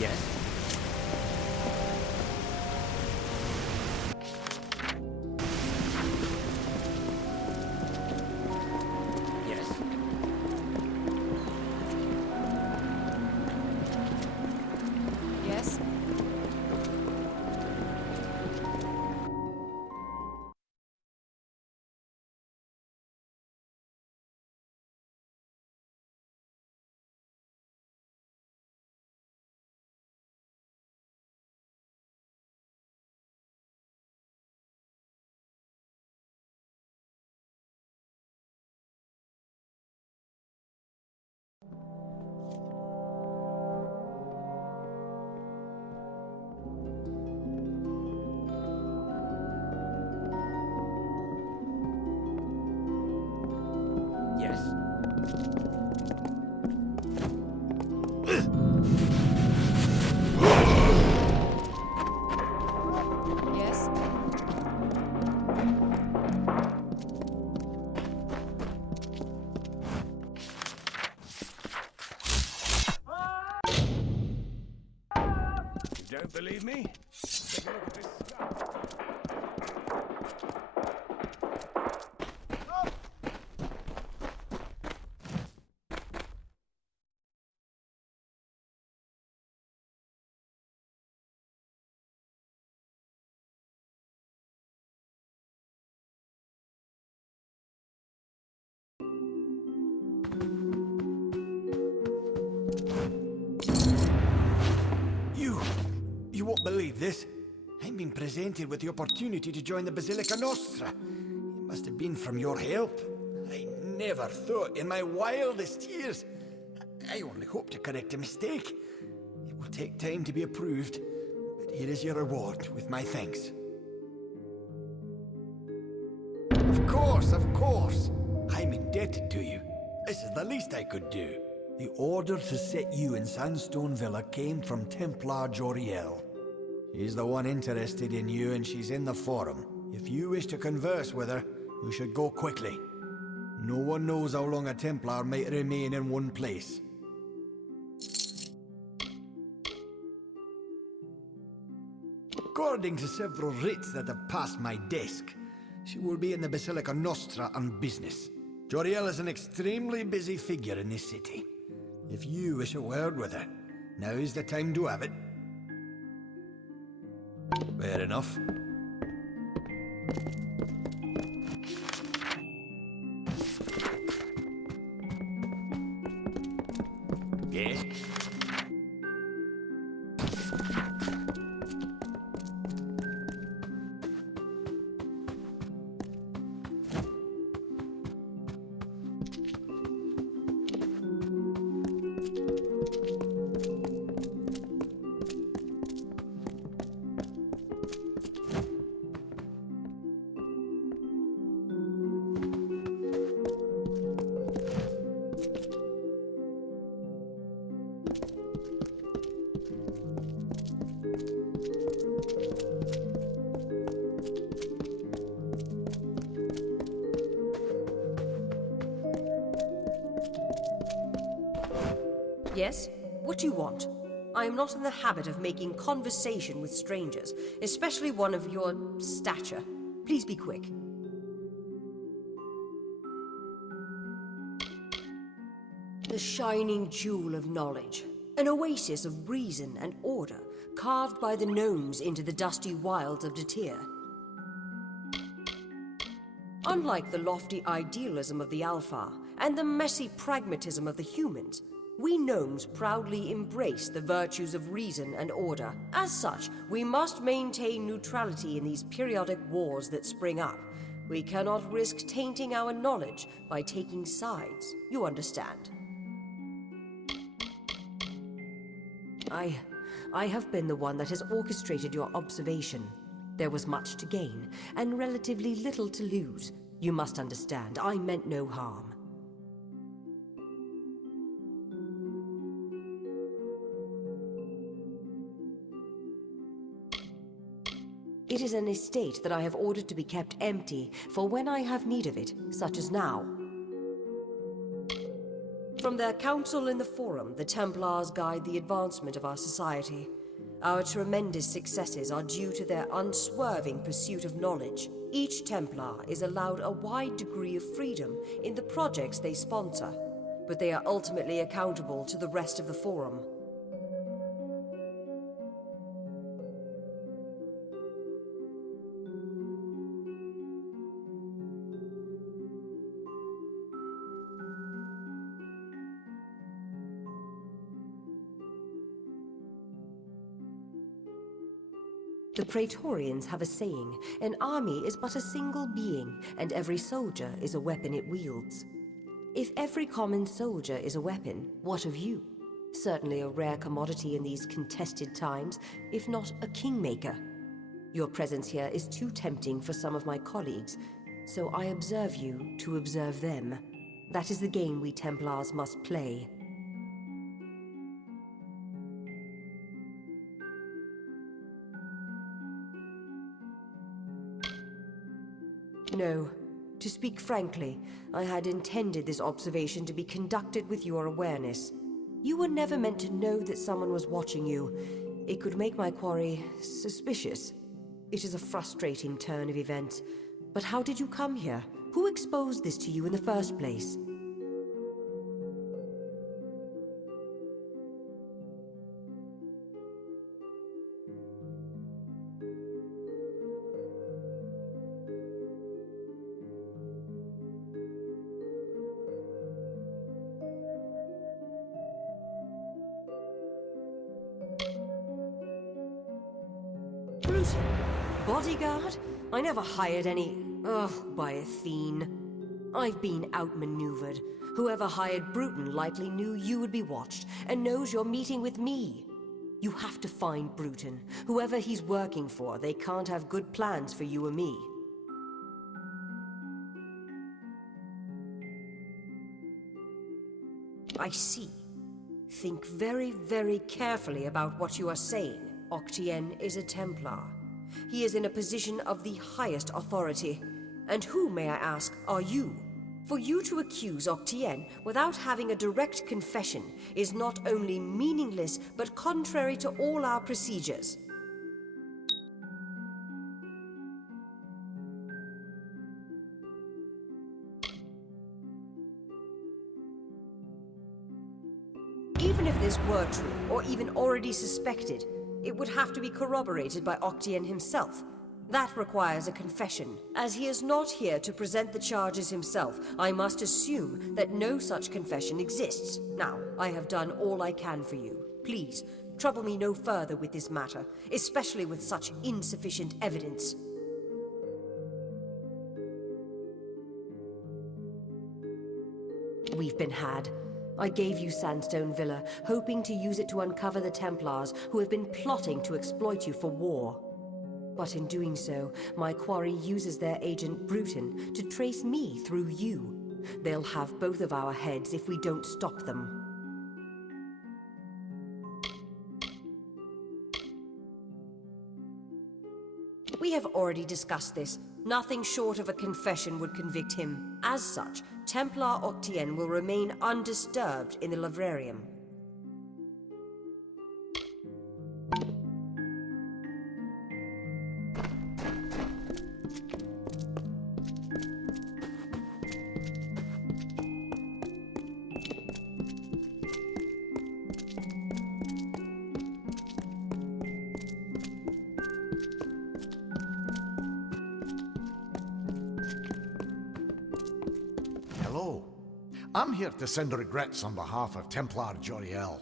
Yes? Yes? Yes? Yes? Yes? You don't believe me? Take a look at this stuff. You won't believe this. I've been presented with the opportunity to join the Basilica Nostra. It must have been from your help. I never thought in my wildest years. I only hope to correct a mistake. It will take time to be approved, but here is your reward with my thanks. Of course, of course. I'm indebted to you. This is the least I could do. The order to set you in Sandstone Villa came from Templar Joriel. She's the one interested in you, and she's in the forum. If you wish to converse with her, you should go quickly. No one knows how long a Templar might remain in one place. According to several writs that have passed my desk, she will be in the Basilica Nostra on business. Joriel is an extremely busy figure in this city. If you wish a word with her, now is the time to have it. Fair enough. Yes? Yes? What do you want? I am not in the habit of making conversation with strangers, especially one of your stature. Please be quick. The shining jewel of knowledge. An oasis of reason and order, carved by the gnomes into the dusty wilds of Datir. Unlike the lofty idealism of the Alpha and the messy pragmatism of the humans, we gnomes proudly embrace the virtues of reason and order. As such, we must maintain neutrality in these periodic wars that spring up. We cannot risk tainting our knowledge by taking sides. You understand? I have been the one that has orchestrated your observation. There was much to gain, and relatively little to lose. You must understand, I meant no harm. It is an estate that I have ordered to be kept empty for when I have need of it, such as now. From their council in the Forum, the Templars guide the advancement of our society. Our tremendous successes are due to their unswerving pursuit of knowledge. Each Templar is allowed a wide degree of freedom in the projects they sponsor, but they are ultimately accountable to the rest of the Forum. The Praetorians have a saying, an army is but a single being, and every soldier is a weapon it wields. If every common soldier is a weapon, what of you? Certainly a rare commodity in these contested times, if not a kingmaker. Your presence here is too tempting for some of my colleagues, so I observe you to observe them. That is the game we Templars must play. No. To speak frankly, I had intended this observation to be conducted with your awareness. You were never meant to know that someone was watching you. It could make my quarry suspicious. It is a frustrating turn of events. But how did you come here? Who exposed this to you in the first place? Bruton? Bodyguard? I never hired any... Ugh, by Athene. I've been outmaneuvered. Whoever hired Bruton likely knew you would be watched, and knows you're meeting with me. You have to find Bruton. Whoever he's working for, they can't have good plans for you or me. I see. Think very, very carefully about what you are saying. Octien is a Templar. He is in a position of the highest authority. And who, may I ask, are you? For you to accuse Octien without having a direct confession is not only meaningless, but contrary to all our procedures. Even if this were true, or even already suspected, it would have to be corroborated by Octien himself. That requires a confession. As he is not here to present the charges himself, I must assume that no such confession exists. Now, I have done all I can for you. Please, trouble me no further with this matter, especially with such insufficient evidence. We've been had. I gave you Sandstone Villa, hoping to use it to uncover the Templars who have been plotting to exploit you for war. But in doing so, my quarry uses their agent Bruton to trace me through you. They'll have both of our heads if we don't stop them. We have already discussed this. Nothing short of a confession would convict him. As such, Templar Octien will remain undisturbed in the Livrarium. Hello. I'm here to send regrets on behalf of Templar Joriel.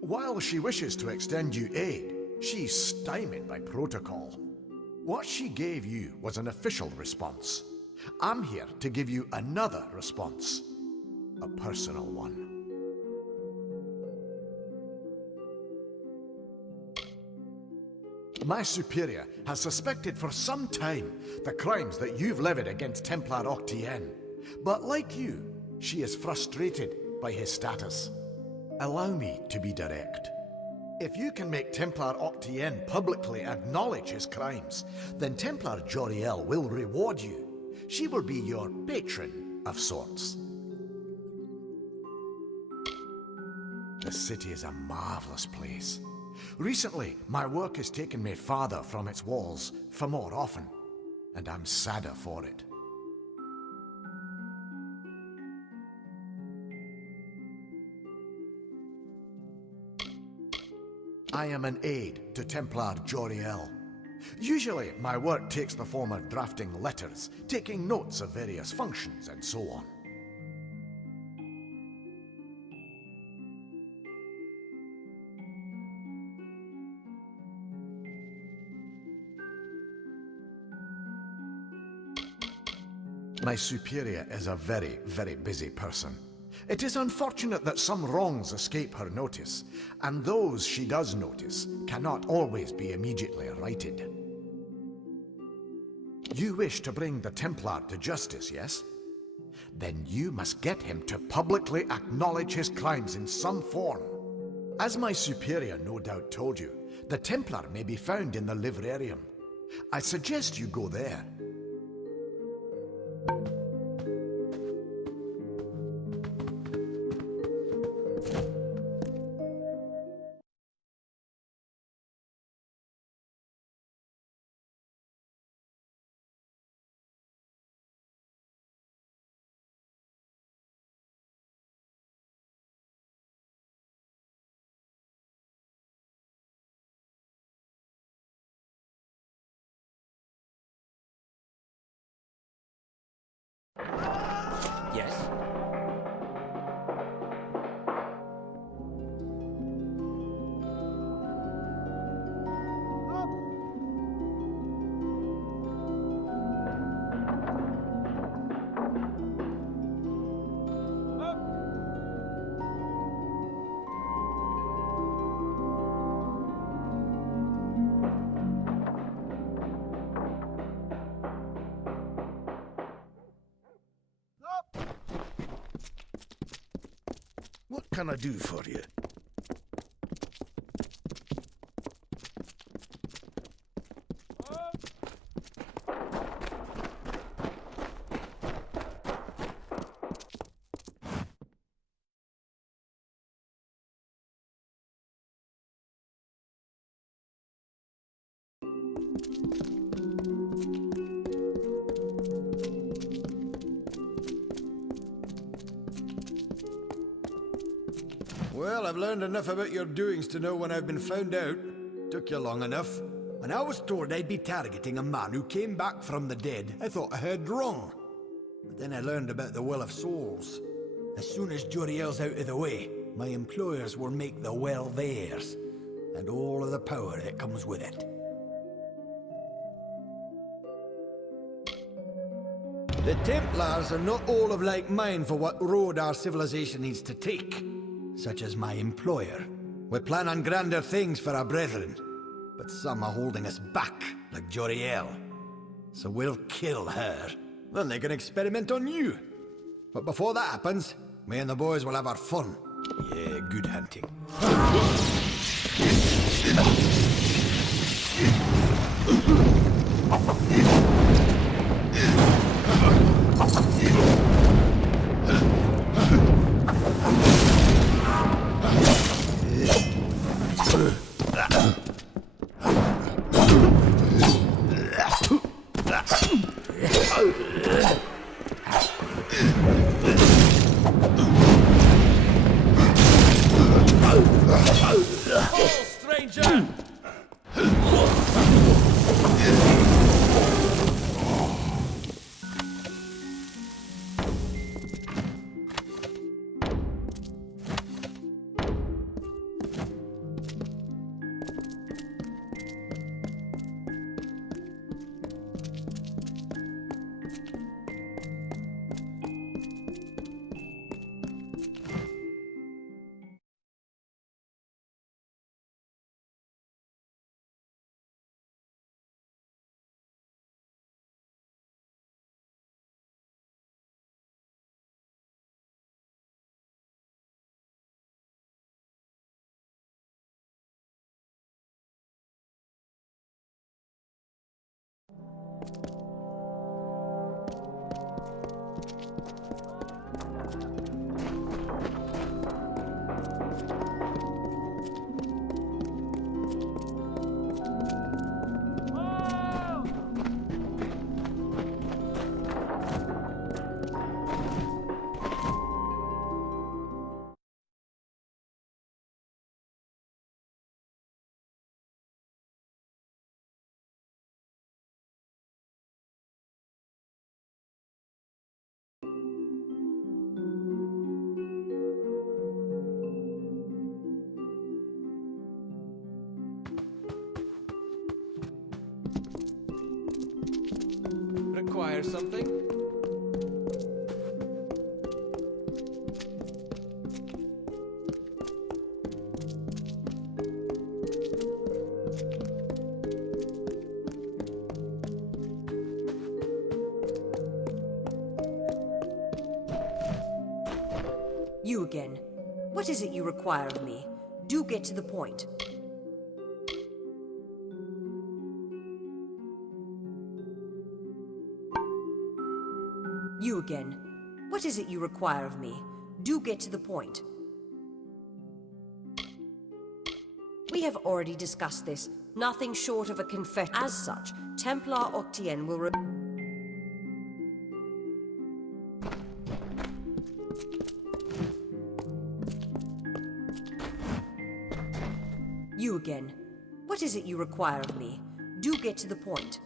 While she wishes to extend you aid, she's stymied by protocol. What she gave you was an official response. I'm here to give you another response. A personal one. My superior has suspected for some time the crimes that you've levied against Templar Octienne. But like you, she is frustrated by his status. Allow me to be direct. If you can make Templar Octienne publicly acknowledge his crimes, then Templar Joriel will reward you. She will be your patron of sorts. The city is a marvelous place. Recently, my work has taken me farther from its walls for more often, and I'm sadder for it. I am an aide to Templar Joriel. Usually, my work takes the form of drafting letters, taking notes of various functions, and so on. My superior is a very, very busy person. It is unfortunate that some wrongs escape her notice, and those she does notice cannot always be immediately righted. You wish to bring the Templar to justice, yes? Then you must get him to publicly acknowledge his crimes in some form. As my superior no doubt told you, the Templar may be found in the livrarium. I suggest you go there. Yes? What can I do for you? Well, I've learned enough about your doings to know when I've been found out. Took you long enough. When I was told I'd be targeting a man who came back from the dead, I thought I heard wrong. But then I learned about the Well of Souls. As soon as Joriel's out of the way, my employers will make the well theirs, and all of the power that comes with it. The Templars are not all of like mind for what road our civilization needs to take. Such as my employer. We plan on grander things for our brethren, but some are holding us back, like Joriel. So we'll kill her. Then they can experiment on you. But before that happens, me and the boys will have our fun. Yeah, good hunting. Stranger! something? You again. What is it you require of me? Do get to the point. You again. What is it you require of me? Do get to the point. We have already discussed this. Nothing short of a confession. As such, Templar Octien will You again. What is it you require of me? Do get to the point.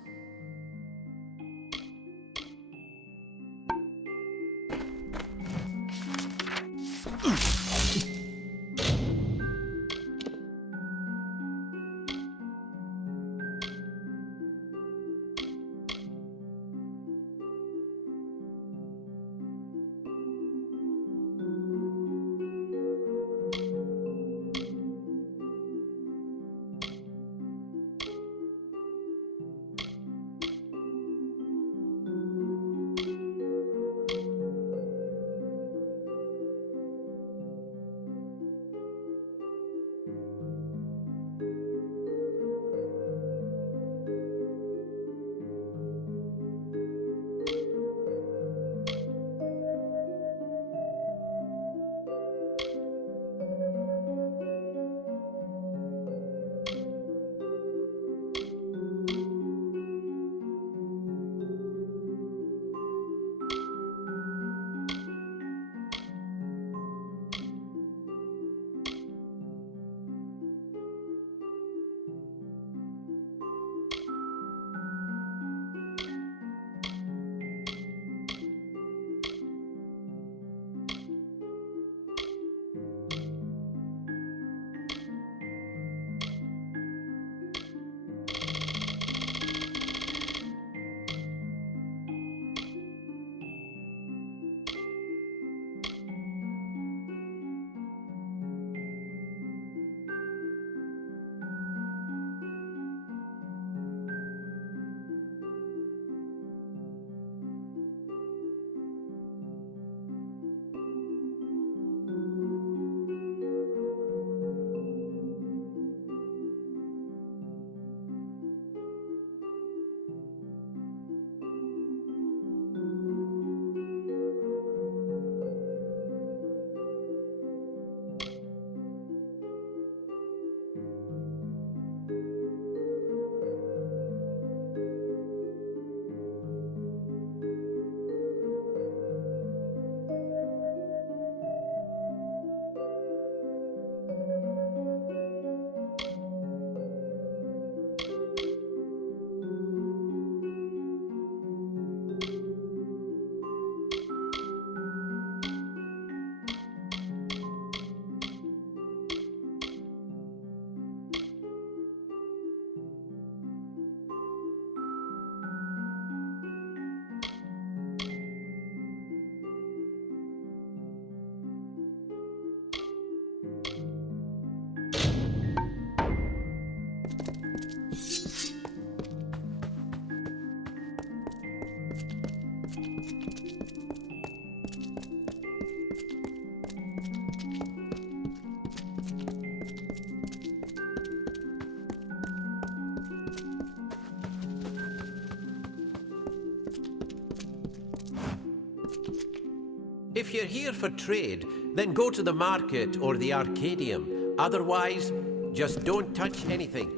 If you're here for trade, then go to the market or the Arcadium. Otherwise, just don't touch anything.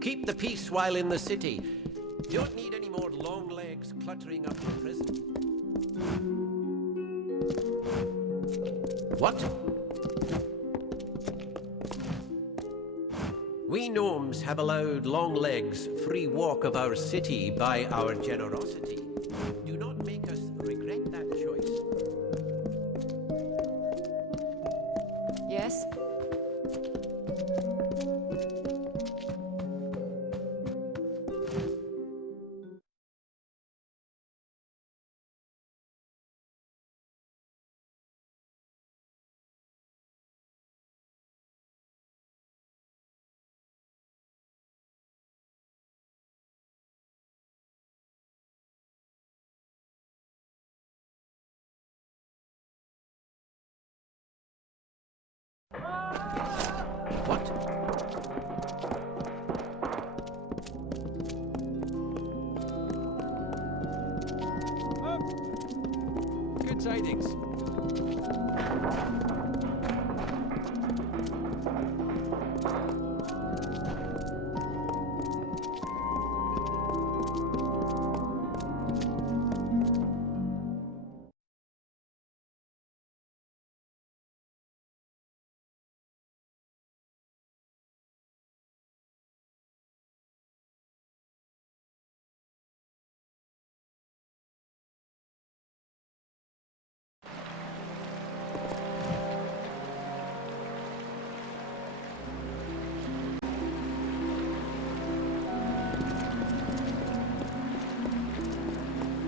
Keep the peace while in the city. Don't need any more long legs cluttering up the prison. What? We gnomes have allowed long legs free walk of our city by our generosity. Do not make us regret that choice. Yes? What? Good tidings.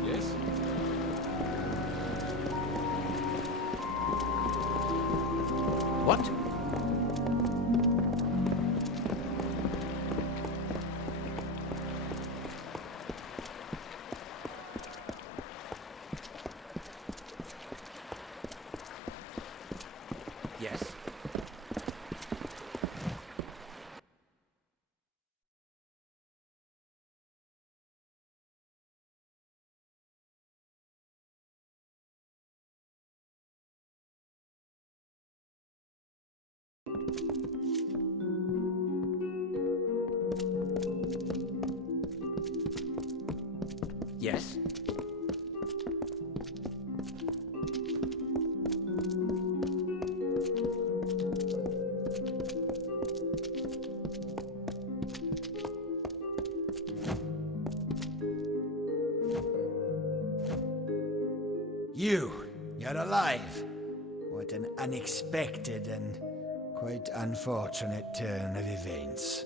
Yes? What? Yes. Yes. You're alive. What an unexpected and quite unfortunate turn of events.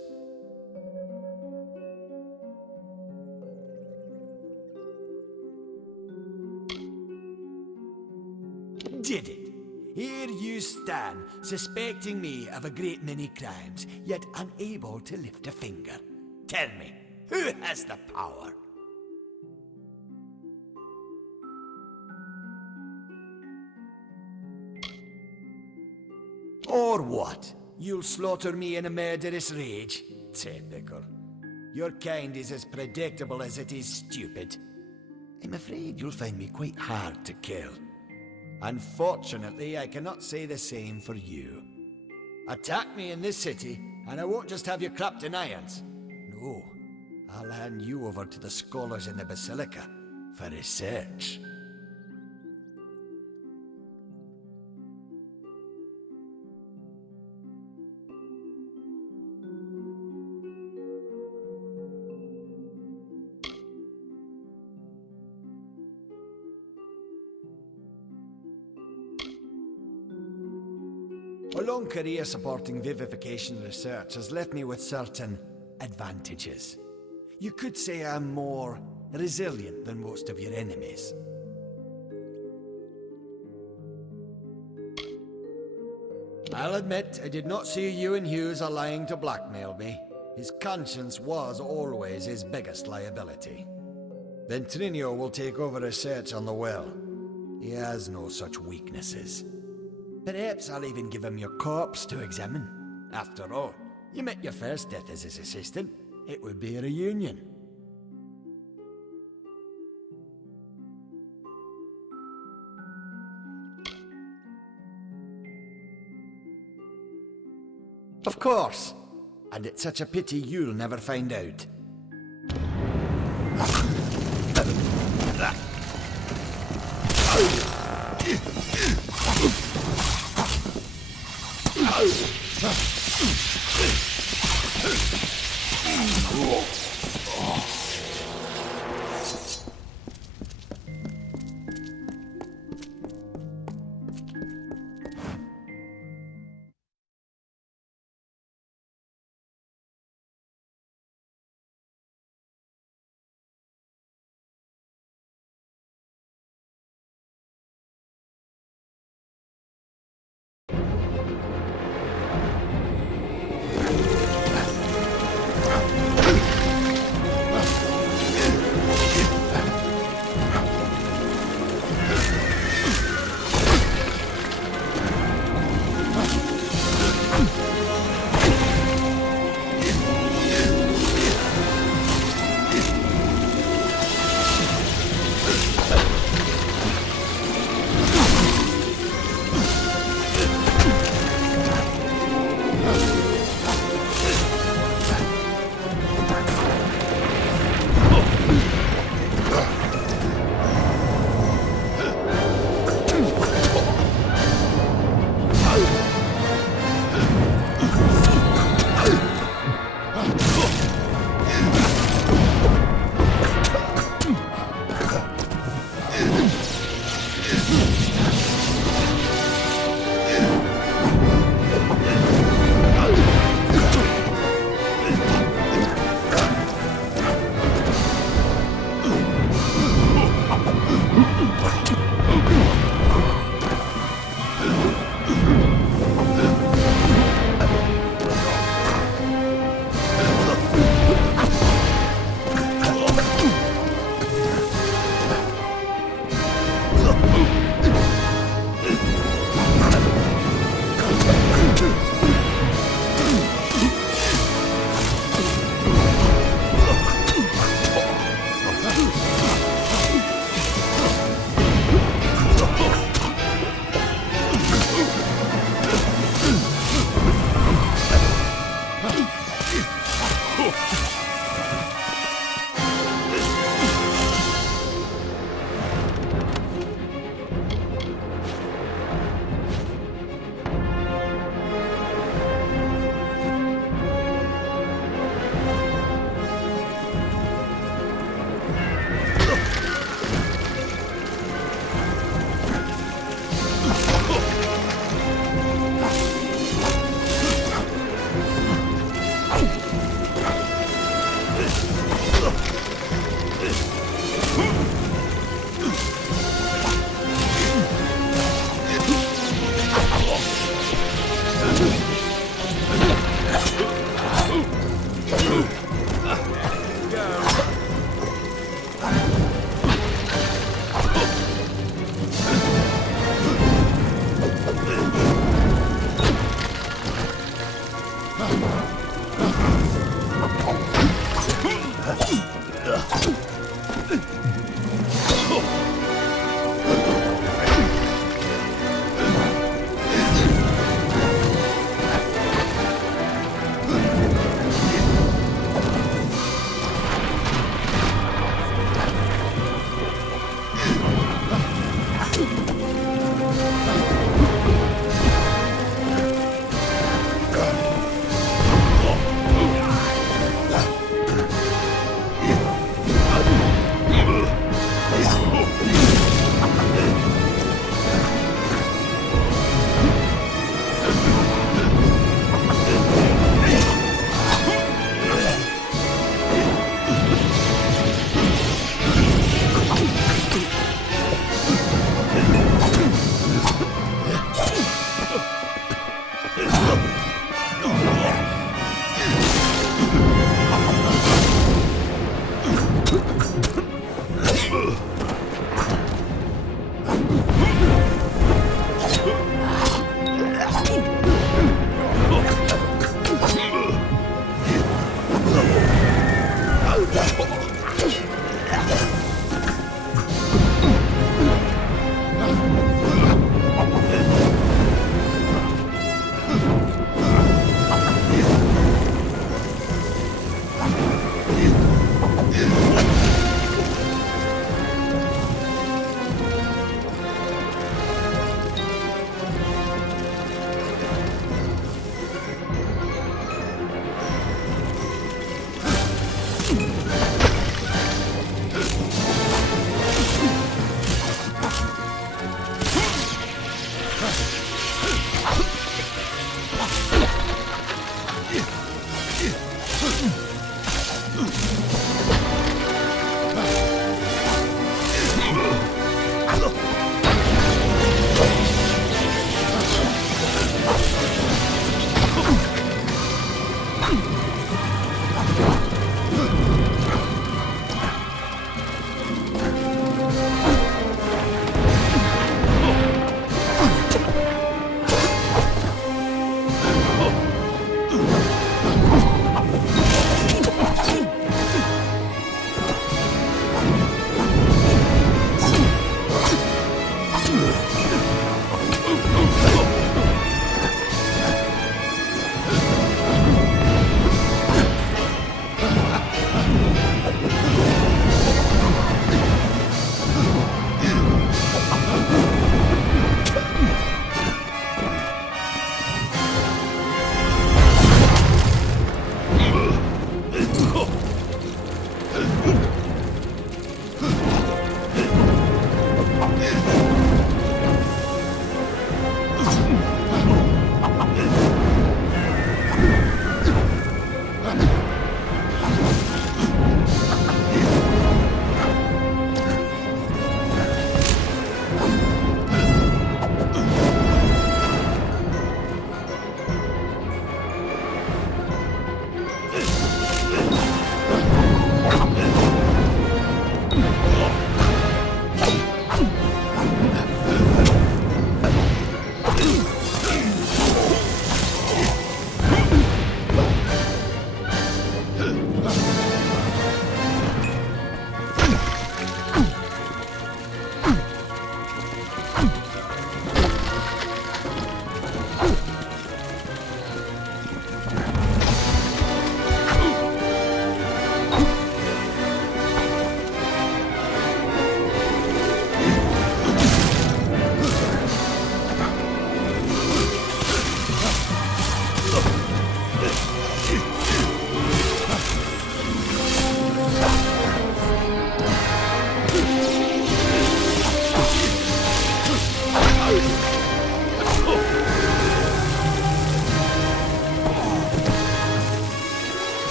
Did it? Here you stand, suspecting me of a great many crimes, yet unable to lift a finger. Tell me, who has the power? Or what? You'll slaughter me in a murderous rage? Typical. Your kind is as predictable as it is stupid. I'm afraid you'll find me quite hard to kill. Unfortunately, I cannot say the same for you. Attack me in this city, and I won't just have you clapped in irons. No, I'll hand you over to the scholars in the Basilica for research. A long career supporting vivification research has left me with certain advantages. You could say I'm more resilient than most of your enemies. I'll admit, I did not see Ewan Hughes lying to blackmail me. His conscience was always his biggest liability. Ventrinio will take over research on the well. He has no such weaknesses. Perhaps I'll even give him your corpse to examine. After all, you met your first death as his assistant. It would be a reunion. Of course. And it's such a pity you'll never find out.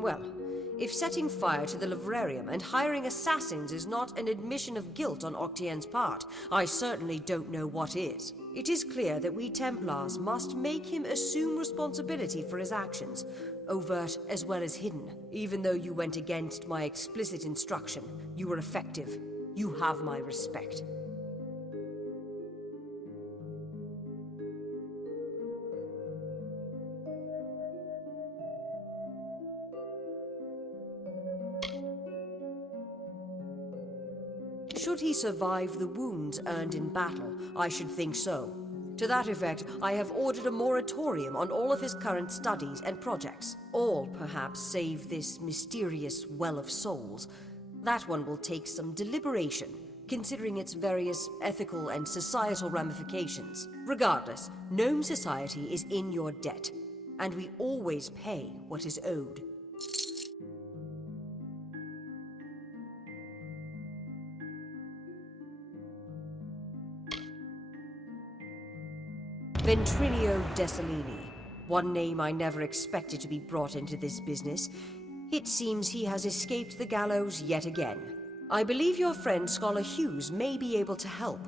Well, if setting fire to the livrarium and hiring assassins is not an admission of guilt on Octien's part, I certainly don't know what is. It is clear that we Templars must make him assume responsibility for his actions, overt as well as hidden. Even though you went against my explicit instruction, you were effective. You have my respect. Should he survive the wounds earned in battle, I should think so. To that effect, I have ordered a moratorium on all of his current studies and projects. All, perhaps, save this mysterious Well of Souls. That one will take some deliberation, considering its various ethical and societal ramifications. Regardless, Gnome Society is in your debt, and we always pay what is owed. Ventrinio Desalini. One name I never expected to be brought into this business. It seems he has escaped the gallows yet again. I believe your friend Scholar Hughes may be able to help.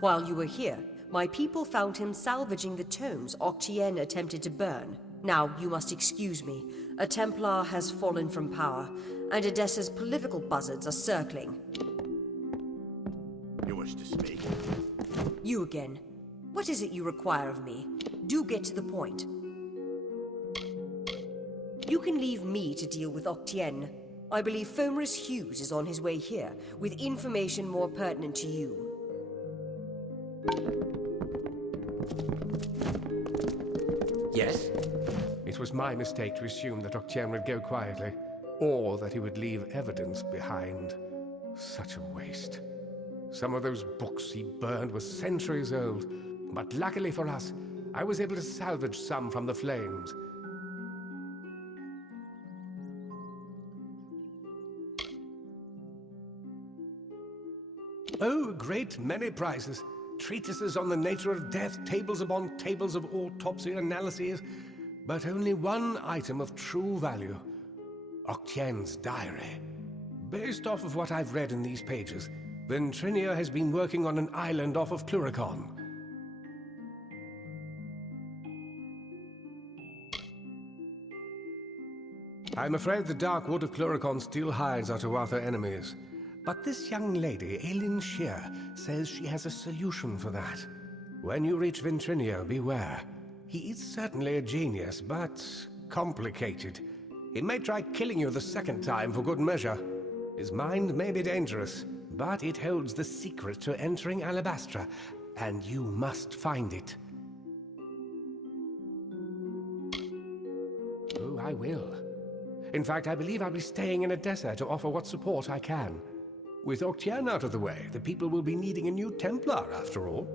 While you were here, my people found him salvaging the tomes Octien attempted to burn. Now, you must excuse me. A Templar has fallen from power, and Edessa's political buzzards are circling. You wish to speak? You again. What is it you require of me? Do get to the point. You can leave me to deal with Octien. I believe Fomerus Hughes is on his way here, with information more pertinent to you. Yes? It was my mistake to assume that Octien would go quietly, or that he would leave evidence behind. Such a waste. Some of those books he burned were centuries old, but luckily for us, I was able to salvage some from the flames. Oh, a great many prizes. Treatises on the nature of death, tables upon tables of autopsy analyses, but only one item of true value. Octien's diary. Based off of what I've read in these pages, Ventrinio has been working on an island off of Cluricon. I'm afraid the dark wood of Cluricon still hides our Tuatha enemies. But this young lady, Aileen Shear, says she has a solution for that. When you reach Ventrinio, beware. He is certainly a genius, but complicated. He may try killing you the second time for good measure. His mind may be dangerous, but it holds the secret to entering Alabastra, and you must find it. Oh, I will. In fact, I believe I'll be staying in Edessa to offer what support I can. With Octien out of the way, the people will be needing a new Templar, after all.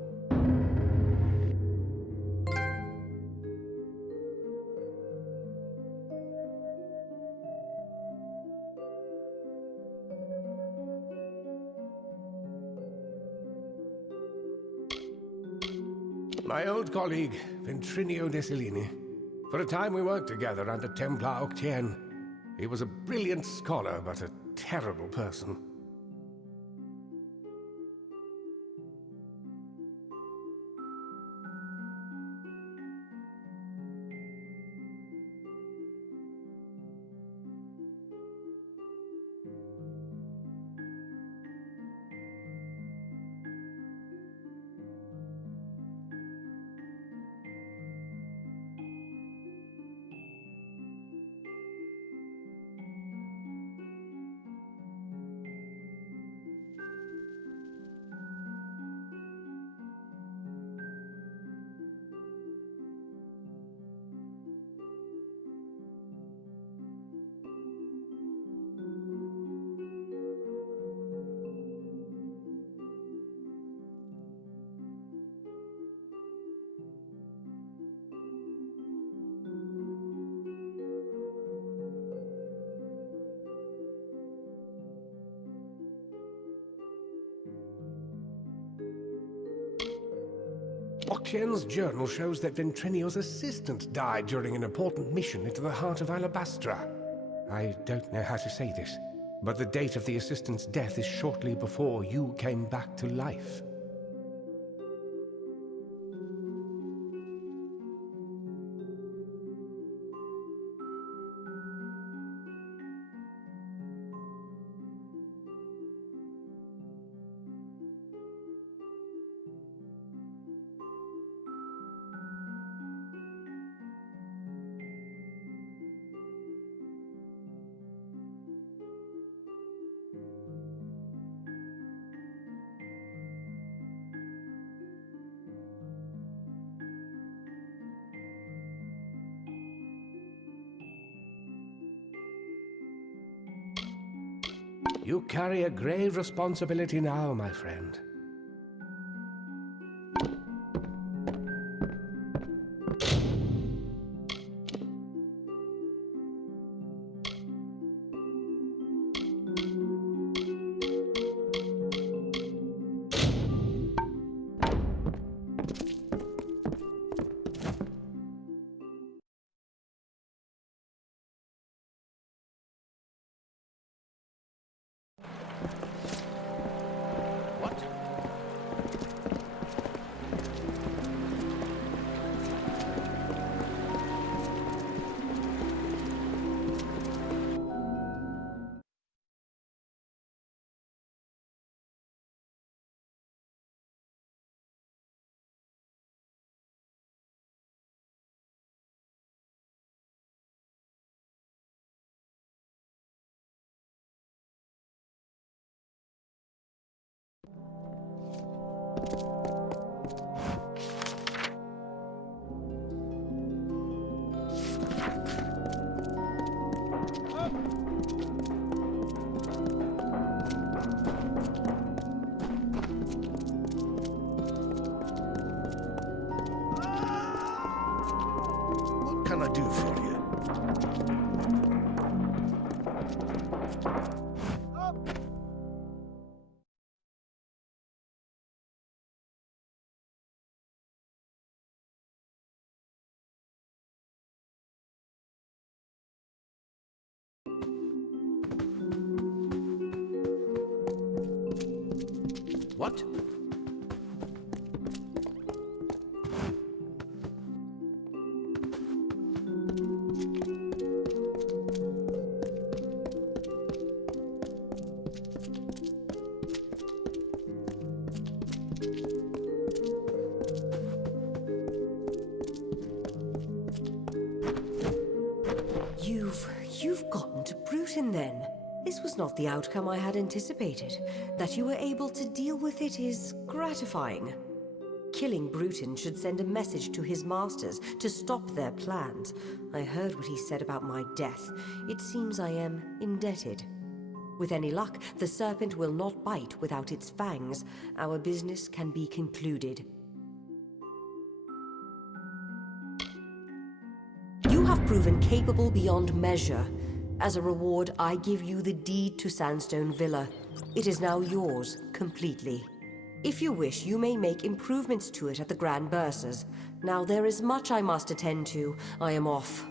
My old colleague, Ventrinio Desalini. For a time we worked together under Templar Octien. He was a brilliant scholar, but a terrible person. Octien's journal shows that Ventrinio's assistant died during an important mission into the heart of Alabastra. I don't know how to say this, but the date of the assistant's death is shortly before you came back to life. You carry a grave responsibility now, my friend. What? What can I do for you? What? You've gotten to Bruton then. This was not the outcome I had anticipated. That you were able to deal with it is gratifying. Killing Bruton should send a message to his masters to stop their plans. I heard what he said about my death. It seems I am indebted. With any luck, the serpent will not bite without its fangs. Our business can be concluded. You have proven capable beyond measure. As a reward, I give you the deed to Sandstone Villa. It is now yours, completely. If you wish, you may make improvements to it at the Grand Bursars. Now there is much I must attend to. I am off.